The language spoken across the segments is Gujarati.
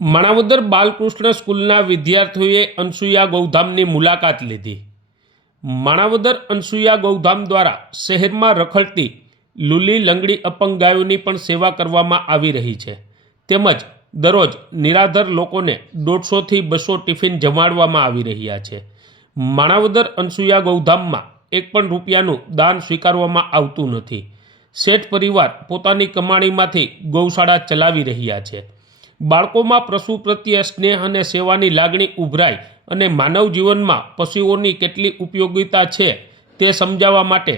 માણાવદર બાલકૃષ્ણ સ્કૂલના વિદ્યાર્થીઓએ અનસુયા ગૌધામની મુલાકાત લીધી। માણાવદર અનસુયા ગૌધામ દ્વારા શહેરમાં રખડતી લૂલી લંગડી અપંગ ગાયોની પણ સેવા કરવામાં આવી રહી છે, તેમજ દરરોજ નિરાધાર લોકોને 150થી 200 ટિફિન જમાડવામાં આવી રહ્યા છે। માણાવદર અનસુયા ગૌધામમાં એક પણ રૂપિયાનું દાન સ્વીકારવામાં આવતું નથી। શેઠ પરિવાર પોતાની કમાણીમાંથી ગૌશાળા ચલાવી રહ્યા છે। બાળકોમાં પશુ પ્રત્યે સ્નેહ અને સેવાની લાગણી ઉભરાય અને માનવ જીવનમાં પશુઓની કેટલી ઉપયોગિતા છે તે સમજાવવા માટે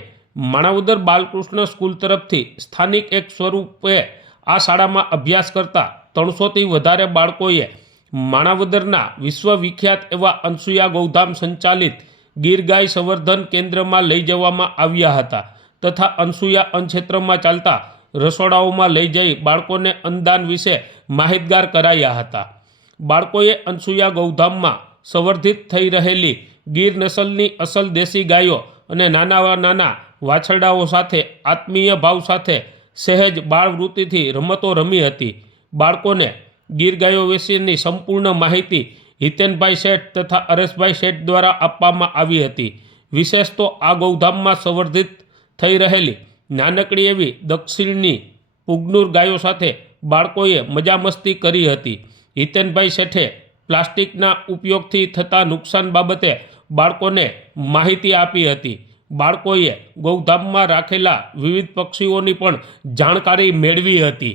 માણાવદર બાલકૃષ્ણ સ્કૂલ તરફથી સ્થાનિક એક સ્વરૂપે આ શાળામાં અભ્યાસ કરતા 300થી વધારે બાળકોએ માણાવદરના વિશ્વવિખ્યાત એવા અનસુયા ગૌધામ સંચાલિત ગીર ગાય સંવર્ધન કેન્દ્રમાં લઈ જવામાં આવ્યા હતા તથા અનસુયા અન્નક્ષેત્રમાં ચાલતા રસોડાઓમાં લઈ જઈ બાળકોને અન્નદાન વિશે માહિતગાર કરાયા હતા। બાળકોએ અનસુયા ગૌધામમાં સંવર્ધિત થઈ રહેલી ગીર નસલની અસલ દેશી ગાયો અને નાના નાના વાછરડાઓ સાથે આત્મીય ભાવ સાથે સહેજ બાળવૃત્તિથી રમતો રમી હતી। બાળકોને ગીર ગાયો વિશેની સંપૂર્ણ માહિતી હિતેનભાઈ શેઠ તથા અરેશભાઈ શેઠ દ્વારા આપવામાં આવી હતી। વિશેષ તો આ ગૌધામમાં સંવર્ધિત થઈ રહેલી નાનકડી એવી દક્ષિણની પુગનુર ગાયો સાથે બાળકોએ મજા મસ્તી કરી હતી। હિતેનભાઈ શેઠે પ્લાસ્ટિકના ઉપયોગથી થતા નુકસાન બાબતે બાળકોને માહિતી આપી હતી। બાળકોએ ગૌધામમાં રાખેલા વિવિધ પક્ષીઓની પણ જાણકારી મેળવી હતી।